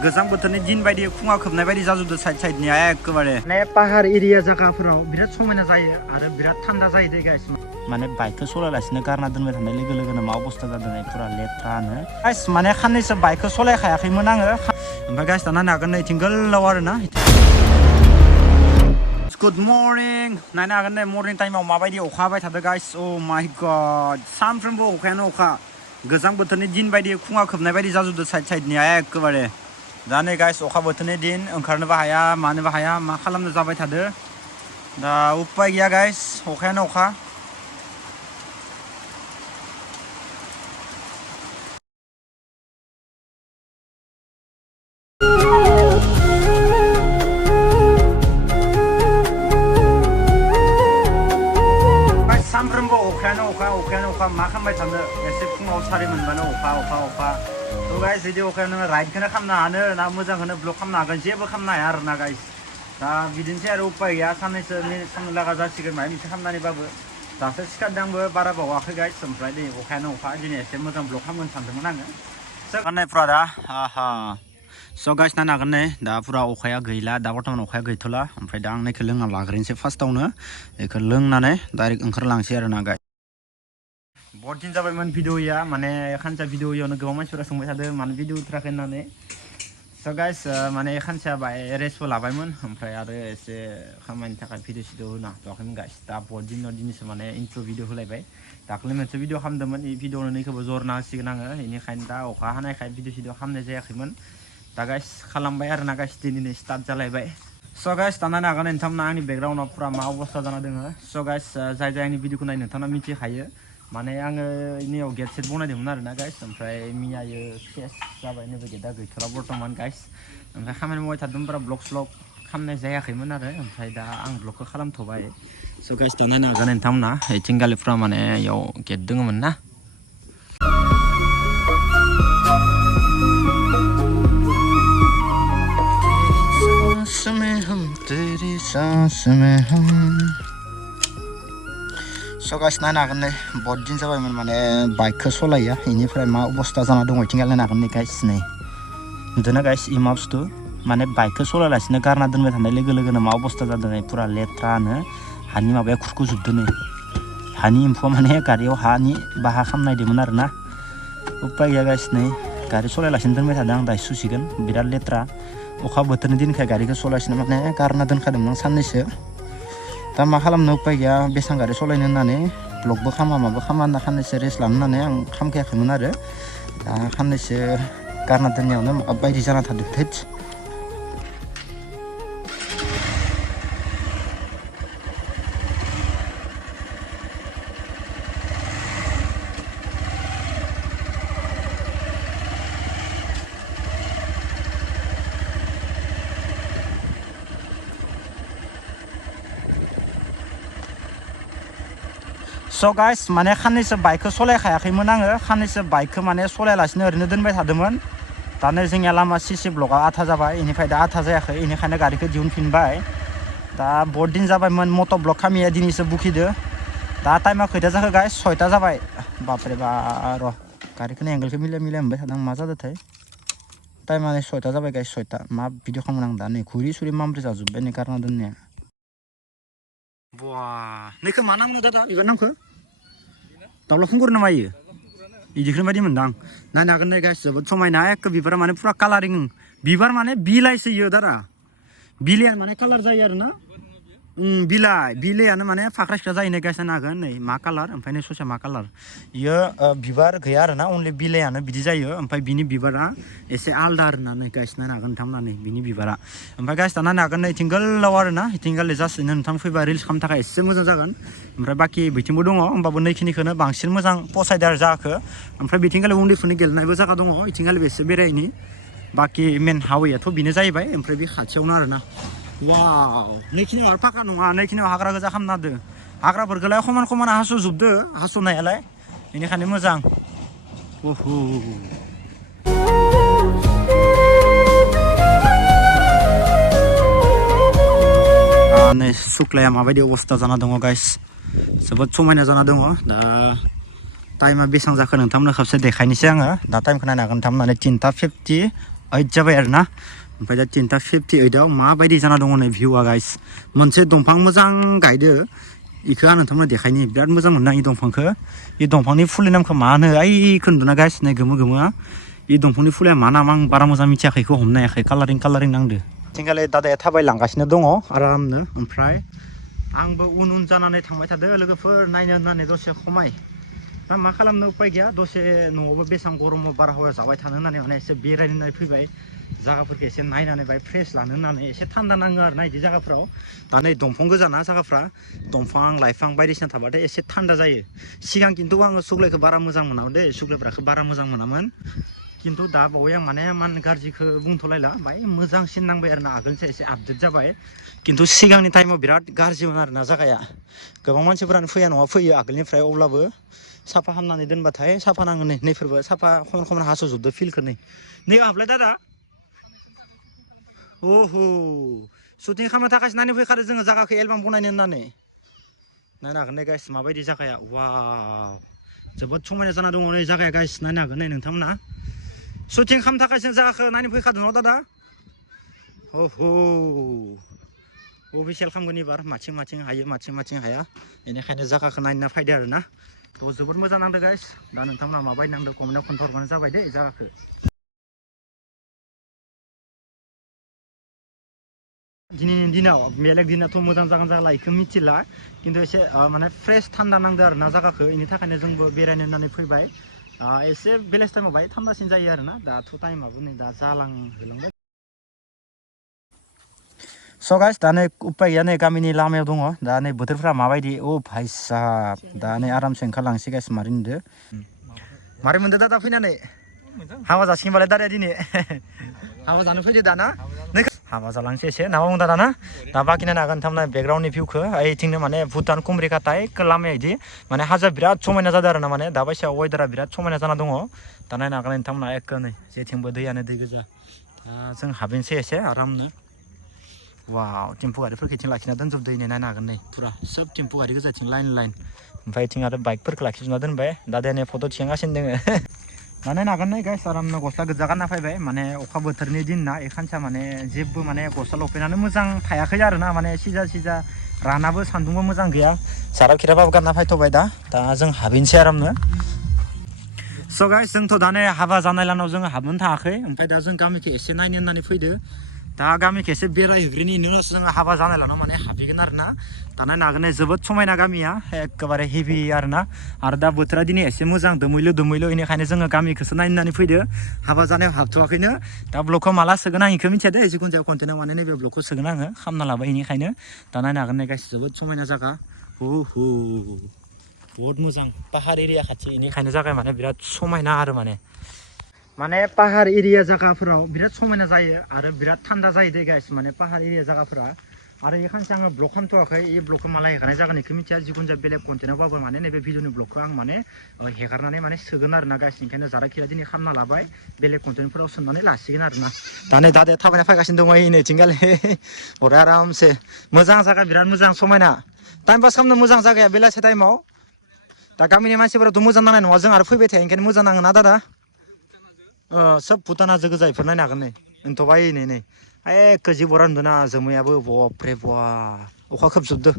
गोजां बोथोरनि दिन बायदि खुङा खोबनाय बायदि जाजोबदो साइडनिया एकेबारे माने पाहार एरिया जायगाफोराव बिराद समायना जायो आरो बिराद थान्दा जायो दे गाइस माने बाइकखौ सलायालासिनो गारना दोनबाय थानाय लोगो लोगोनो मा अबस्था जादों पुरा लेथ्रानो गाइस माने खाननैसो बाइकखौ सलायखायाखैमोन आङो ओमफ्राय गाइस दाना नायनो हागोन नैथिं गोलाव आरोना गुड मर्निं नायनो हागोन दे मर्निं टाइमाव माबायदि अखा हाबाय थादों गाइस अ माय गड सानफ्रोमबो अखायानो अखा गोजां बोथोरनि दिन बायदि खुङा खोबनाय बायदि जाजोबदो साइडनिया एकेबारे दा नै गाइस अखा बोथोरनि दिन ओंखारनोबो हाया मानोबो हाया मा खालामनो जाबाय थादो दा उपाय गैया गाइस अखायानो अखा सानफ्रोमबो अखायानो अखा मा खालामबाय थानो एसे फुङाव सारि मोनबानो अखा थ' गाइस बिदि अखायाव नोङो राइडखौनो खालामनो हानो ना मोजांखौनो ब्लग खालामनो हागोन जेबो खालामनो हाया आरोना गाइस दा बिदिनोसै आरो उपाय गैया साननैसो साननो लागा जासिगोन माबा मोनसे खालामनानैबाबो दासो सिखारदों आंबो बारा बावाखै गाइस ओमफ्राय दिनै अखायानो अखा दिनै एसे मोजां ब्लग खालामनो सानदोंमोन आङो गाननायफ्रा दा स' गाइस नायनो हागोन नै दा फुरा अखाया गैला दा बर्थमान अखाया गैथ'ला ओमफ्राय दा आं नैखौ लोंना लाग्रोनोसै फार्स्टआवनो बेखौ लोंनानै डाइरेक्ट ओंखारलांसै आरोना गाइस बहुत दिन जाबायमोन भिडिअ'या माने खानसे भिडिअ'यावनो गोबां मानसिफोरा सोंबाय थादों मानो भिडिअ उथाराखै होननानै स' गाइस माने खानसेया बाय रेस्टबो लाबायमोन ओमफ्राय आरो एसे खामानिनि थाखाय भिडिअ सिडिअ होनो हाथ'वाखैमोन गाइस दा बहुत दिनसो माने इन्ट्र' भिडिअ होलायबाय दाखालि मोनसे भिडिअ खालामदोंमोन बे भिडिअ'नो नैखौबो जरना होसिगोन आङो बेनिखायनो दा अखा हानायखाय भिडिअ सिडिअ खालामनाय जायाखैमोन दा गाइस खालामबाय आरोना गाइस दिनै स्टार्ट जालायबाय स' गाइस दा नायनो हागोन नोंथांमोना आंनि बेकग्राउन्डआव फुरा मा अबस्था जाना दङ स' गाइस जाय आंनि भिडिअखौ नायनो नोंथाङा मिथिखायो माने आङो इनियाव गेट सेट बनायदोंमोन आरोना गाइस ओमफ्राय मियायो फेस जाबाय नैबे गेटआ गैथ'ला बर्थमान गाइस ओमफ्राय खामानि मावबाय थादों बारा ब्लग स्लग खालामनाय जायाखैमोन आरो ओमफ्राय दा आं ब्लगखौ खालामथ'बाय स' गाइस दा नायनो हागोन नोंथांमोना आथिंगालिफ्रा माने इयाव गेट दङमोन ना स' गाइस नायनो हागोन नै बहुत दिन जाबायमोन माने बाइकखौ सलाया बेनिफ्राय मा अबस्था जाना दङ आथिं नायनो हागोन नै गाइस नै नुदोंना गाइस इ मा बुस्थु माने बाइकखौ सलायालासिनो गारना दोनबाय थानाय लोगो लोगोनो मा अबस्था जादों नै पुरा लेथ्रानो हानि माबाया खुरख'जोबदों नै हानि एम्फौआ माने गारियाव हानि बाहा खालामनायदोंमोन आरोना उपाय गैया गाइस नै गारि सलायालासिनो दोनबाय थादों आं दायो सुसिगोन बिराद लेथ्रा अखा बोथोरनि दिनखाय गारिखौ सलायासिनो माने गारना दोनखादोंमोन साननैसो दा मा खालामनो उपाय गैया बेसां गारि सलायनो होननानै ब्लगबो खामा माबो खामा होनना खाननैसो रेस्ट लानो होननानै आं खामखायाखैमोन आरो दा खाननैसो गारना दोननायावनो माबायदि जाना थादों थैद स' गाइस माने खाननैसो बाइकखौ सलायखायाखैमोन आङो खाननैसो बाइकखौ माने सलायालासिनो ओरैनो दोनबाय थादोंमोन दा नै जोंनिया लामा सिसि ब्लकआ आथा जाबाय बेनिफ्राय दा आथा जायाखै बेनिखायनो गारिखौ दिहुनफिनबाय दा बहुत दिन जाबायमोन मट' ब्लक खामिया दिनैसो बुखिदो दा टाइमा खैथा जाखो गाइस 6टा जाबाय बापरे बा र' गारिखौनो एंगेलखौ मिलाय मोनबाय थादों मा जादोंथाय टाइमा 6टा जाबाय गाइस 6टा मा भिडिअ खालामो आं दा नै घुरि सुरि मामब्रै जाजोब्बाय नै गारना दोननाया बा नैखौ मा नाम होनो दा बिबार नामखौ दाउला खुंगुर नामा इयो इदिखौनो बायदि मोनदां नायनो हागोन नै गाइस जोबोद समायना एखे बिबारा माने फुरा कालारिं बिबार माने बिलाइसो इयो दारा बिलाइया माने कालार जायो आरोना बिलाइयानो माने फाख्रा सिख्रा जायो नै गाइस नायनो हागोन नै मा कालार ओमफ्राय नै ससे मा कालार इयो बिबार गैया आरोना अनलि बिलाइयानो बिदि जायो ओमफ्राय बिनि बिबारा एसे आलदा आरोना नै गाइस नायनो हागोन नोंथांमोना नै बिनि बिबारा ओमफ्राय गाइस दा नायनो हागोन नै इथिं गोलाव आरोना इथिं गालि जास्ट नोंथां फैबा रिल्स खालामनो थाखाय एसे मोजां जागोन ओमफ्राय बाखि बिथिंबो दङ होमबाबो नैखिनिखौनो बांसिन मोजां फसायदो आरो जायगाखौ ओमफ्राय बिथिं गालि उन्दैफोरनि गेलेनायबो जायगा दङ इथिं गालि एसे बेरायनि बाखि मेन हावेयाथ' बेनो जाहैबाय ओमफ्राय बे खाथियावनो आरोना वाव नैखिनियाव आरो फाखा नङा नैखिनियाव हाग्रा गोजा खालामना होदो हाग्राफोरखौलाय खमान खमान हास'जोबदो हास'नायालाय बेनिखायनो मोजां नै सुक्लाया माबायदि अबस्था जाना दङ गाइस जोबोद समायना जाना दङ दा टाइमा बेसेबां जाखो नोंथांमोननो खेबसे देखायनोसै आङो दा टाइमखौ नायनो हागोन नोंथांमोना 3:50 8 जाबाय आरो ना ओमफ्राय दा 3:58 माबायदि जाना दङ नै भिउआ गाइस मोनसे दंफां मोजां गायदो इखो आं नोंथांमोननो देखायनि बिराद मोजां मोनदों इ दंफांखौ इ दंफांनि फुलि नामखौ मा होनो ओइ खोन्दुना गाइस नै गोमो गोमोआ इ दंफांनि फुलिया मा नाम आं बारा मोजां मिथियाखै इखौ हमनो हायाखै कालारिं नांदो थिंगाले दादाया थाबायलांगासिनो दङ आरामनो ओमफ्राय आंबो उन जानानै थांबाय थादो लोगोफोर नायनो होननानै दसे खमाय दा मा खालामनो उपाय गैया दसे न'आवबो बेसां गरमाव बारहावा जाबाय थानो होननानै माने एसे बेरायनो होननानै फैबाय जायगाफोरखौ एसे नायनानै बाय फ्रेस लानो होननानै एसे थान्दा नाङो आरो ना इदि जायगाफ्राव दा नै दंफां गोजाना जायगाफ्रा दंफां लाइफां बायदिसिना थाबाथाय एसे थान्दा जायो सिगां खिन्थु आङो सुग्लायखौ बारा मोजां मोनामोन दे सुग्लायफ्राखौ बारा मोजां मोनामोन खिन्थु दा बावै आं माने मान गाज्रिखौ बुंथ'लायला बाय मोजांसिन नांबाय आरो ना आगोलनिसाय एसे आपडेट जाबाय खिन्थु सिगांनि टाइमाव बिराद गाज्रिमोन आरो ना जायगाया गोबां मानसिफोरानो फैया नङा फैयो आगोलनिफ्राय अब्लाबो साफा खालामनानै दोनबाथाय साफा नाङो नै नैफोरबो साफा खमन खमन हास'जोबदो फिल्डखौ नै हाबलाय दादा अहो शुटिं खालामनो थाखायसो नायनो फैखादो जोङो जायगाखौ एलबाम बनायनो होननानै नायनो हागोन नै गाइस माबायदि जायगाया वाव जोबोद समायना जाना दङ नै जायगाया गाइस नायनो हागोन नै नोंथांमोना शुटिं खालामनो थाखाय जों जायगाखौ नायनो फैखादों न' दादा अहो अफिसियेल खालामगोन एबार माथिं हायो माथिं हाया बेनिखायनो जायगाखौ नायना फैदो आरो ना थ' जोबोद मोजां नांदो गाइस दा नोंथांमोना माबायदि नांदो कमेन्टआव खोन्थाहरबानो जाबाय दे जायगाखौ दिनैनि दिनाव बेलेग दिनाथ' मोजां जागोन जागला इखौ मिथिला खिन्थु एसे माने फ्रेस थान्दा नांदो आरो ना जायगाखौ बेनि थाखायनो जोंबो बेरायनो होननानै फैबाय एसे बेलेज टाइमाव बाहाय थान्दासिन जायो आरो ना दाथ' टाइमाबो नै दा जालांहोलांबाय स' गाइस दा नै उपाय गैया नै गामिनि लामायाव दङ दा नै बोथोरफ्रा माबायदि अ भाइ साब दा नै आरामसे ओंखारलांसै गाइस मारै नुदो मारै मोनदो दादा फैनानै हाबा जासिगोनबालाय दादाया दिनै हाबा जानो फैदो दाना हाबा जालांसै एसे नामा बुंदा दाना दा बाखि नायनो हागोन नोंथांमोना बेकग्राउन्डनि भिउखौ ओइथिंनो माने भुटान कुमरिकाता लामाया इदि माने हाजोआ बिराद समायना जादों आरो ना माने दा बायसायाव वेदारा बिराद समायना जाना दङ दा नायनो हागोन नोंथांमोना एखे नै जेथिंबो दैयानो दै गोजा जों हाबहैनोसै एसे आरामनो वाव टेम्पु गारिफोरखौ इथिं लाखिना दोनजोबदो नै नायनो हागोन नै फुरा सोब टेम्पु गारि गोजाथिं लाइन ओमफ्राय इथिं आरो बाइकफोरखौ लाखिजोबना दोनबाय दादाया नै फट' थिखांगासिनो दोङो दा नायनो हागोन नै गाइस आरामनो गस्ला गोजा गानना फैबाय माने अखा बोथोरनि दिन ना एखानसा माने जेबो माने गस्ला लंपेन्टानो मोजां थायाखै आरो ना माने सिजा रानाबो सान्दुंबो मोजां गैया साराब खिराबाबो गानना फैथ'बाय दा जों हाबहैनोसै आरामनो स' गाइस जोंथ' दा नै हाबा जानाय लानाव जोङो हाबनो थाङाखै ओमफ्राय दा जों गामिखौ एसे नायनो होननानै फैदो दा गामिखौ एसे बेरायहैग्रोनि इनि उनावसो जोङो हाबा जानाय लानाव माने हाबहैगोन आरो ना दा नायनो हागोन नै जोबोद समायना गामिया एखेबारे हेभि आरो ना आरो दा बोथोरा दिनै एसे मोजां दोमैलु बेनिखायनो जोङो गामिखौसो नायनो होननानै फैदो हाबा जानायाव हाबथ'वाखैनो दा ब्लगखौ माला सोगोन आं इखौ मिथिया दे जिखुनु जाया कन्टेन्टआव माने नैबे ब्लगखौ सोगोन आङो खालामना लाबाय बेनिखायनो दा नायनो हागोन नै गाइस जोबोद समायना जायगा बहुत मोजां पाहार एरिया खाथि बेनिखायनो जायगाया माने बिराद समायना आरो माने पाहार एरिया जायगाफोराव बिराद समायना जायो आरो बिराद थान्दा जायो दे गाइस माने पाहार एरिया जायगाफोरा आरो बेखायनोसो आङो ब्लग खालामथ'वाखै बे ब्लगखौ माला हेगारनाय जागोन बेखौ मिथिया जिखुनु जाया बेलेग कन्टेन्टआवबाबो माने नैबे भिडिअनि ब्लगखौ आं माने हेगारनानै माने सोगोन आरो ना गाइस ओंखायनो जारा खिरा दिनै खालामना लाबाय बेलेग कन्टेन्टफोराव सोंनानै लासिगोन आरो ना दा नै दादाया थाबायना फैगासिनो दङ नैथिंगालि हरै आरामसे मोजां जायगा बिराद मोजां समायना टाइम पास खालामनो मोजां जायगाया बेलासे टाइमाव दा गामिनि मानसिफोराथ' मोजां नांनाय नङा जों आरो फैबाय थायो ओंखायनो मोजां नाङो ना दादा सोब भुटान हाजो गोजा इफोर नायनो हागोन नै दोनथ'बाय नै एखे जिबरा नुदों ना जोमैयाबो बाब रे बा अखा खोबजोबदो